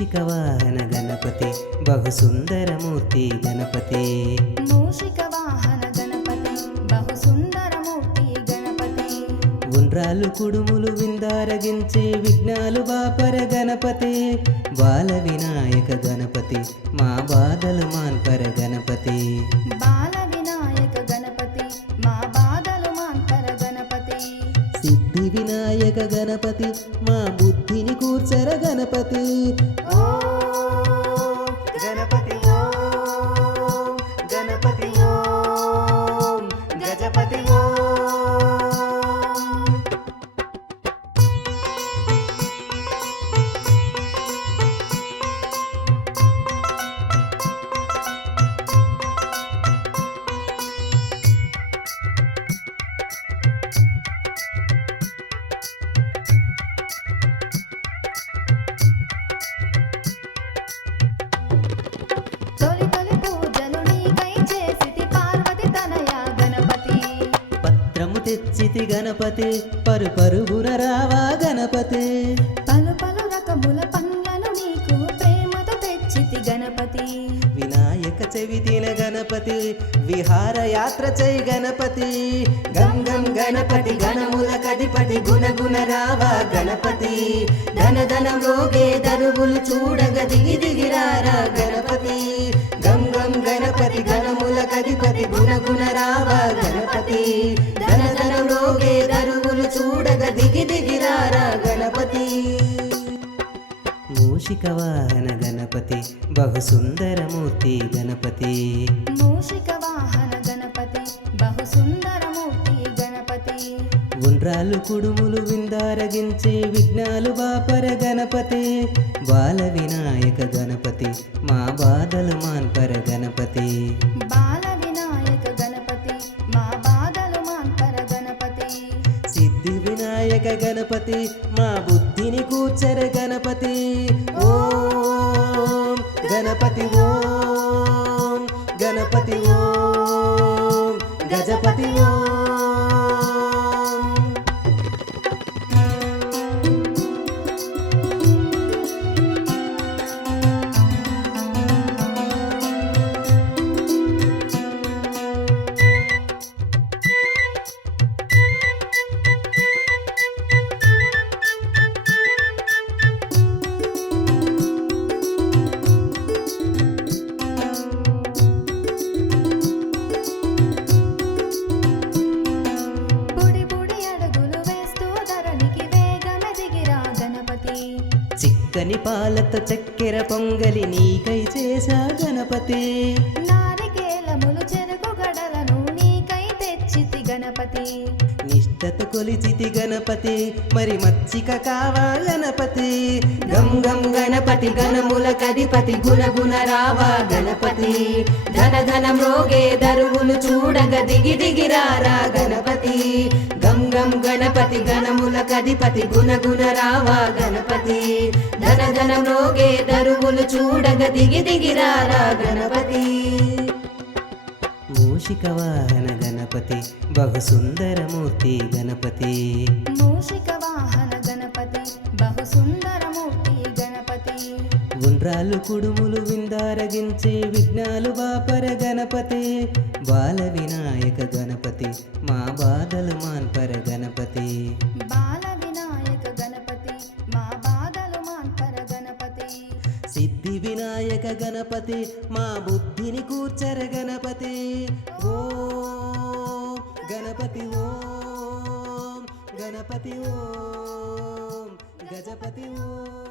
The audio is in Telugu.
మూషిక వాహన గణపతి బహు సుందరమూర్తి గణపతి. మూషిక వాహన గణపతి బహు సుందరమూర్తి గణపతి. ఉండ్రాళ్ళు కుడుములు విందారగించే విఘ్నాలు బాపర గణపతి. బాల వినాయక గణపతి మా బాధలు మాన్పర గణపతి. బాల వినాయక గణపతి మా బాధలు మాన్పర గణపతి. సిద్ధి వినాయక గణపతి మా బుద్ధిని కూర్చర గణపతి. ఓం గణపతి ఓం గణపతి ఓం గజపతి ఓం. తొలి తొలి పూజలు నీకై చేసితి పార్వతి తనయ గణపతి. పత్రము తెచ్చితి గణపతి పరు పరుగున రావా గణపతి. పలు పలు రకముల పండ్లను నీకు ప్రేమతో తెచ్చితి గణపతి. వినాయక చవితిన గణపతి విహార యాత్ర చై గణపతి. గం గం గణపతి గణముల కధిపతి గుణ గుణ రావా గణపతి. ధన ధన మ్రోగే దరువులు చూడగ దిగి దిగిరారా గణపతి. గం గం గణపతి గణముల కధిపతి గుణ గుణ రావా గణపతి. ధన ధన మ్రోగే దరువులు చూడగ దిగి దిగిరారా గణపతి. మూషిక వాహన గణపతి బహు సుందరమూర్తి గణపతి. మూషిక వాహన గణపతి బహు సుందరమూర్తి గణపతి. ఉండ్రాళ్ళు కుడుములు విందారగించే విఘ్నాలు బాపర గణపతి. బాల వినాయక గణపతి మా బాధలు మాన్పర గణపతి. బాల వినాయక గణపతి మా బాధలు మాన్పర గణపతి. సిద్ధి వినాయక గణపతి మా బుద్ధిని కూర్చర గణపతి. ఓం గణపతి ఓం గణపతి ఓం గజపతి ఓం. బుడి బుడి అడుగులు వేస్తూ ధరణికి వేగమే దిగిరా గణపతి. చిక్కని పాలతో చక్కెర పొంగలి నీకై చేశా గణపతి. నారికేలములు చెరుకు గడలను నీకై తెచ్చితి గణపతి. నిష్టత కొలిచితి గణపతి మరి మచ్చిక కావా గణపతి. గం గం గణపతి గణముల కధిపతి గుణ గుణ రావా గణపతి. ధన ధన మ్రోగే దరువులు చూడగ దిగి దిగిరారా గణపతి. గం గం గణపతి గణముల కధిపతి గుణ గుణ రావా గణపతి. ధన ధన మ్రోగే దరువులు చూడగ దిగి దిగిరారా గణపతి. మూషిక వాహన గణపతి బహు సుందరమూర్తి గణపతి. మూషిక వాహన గణపతి బహు సుందరమూర్తి గణపతి. ఉండ్రాళ్ళు కుడుములు విందారగించే విఘ్నాలు బాపర గణపతి. బాల వినాయక గణపతి మా బాధలు మాన్పర గణపతి. బాల వినాయక గణపతి మా బాధలు మాన్పర గణపతి. సిద్ధి వినాయక గణపతి మా బుద్ధిని కూర్చర గణపతి. ఓం గణపతి ఓం గణపతి ఓం గజపతి ఓం.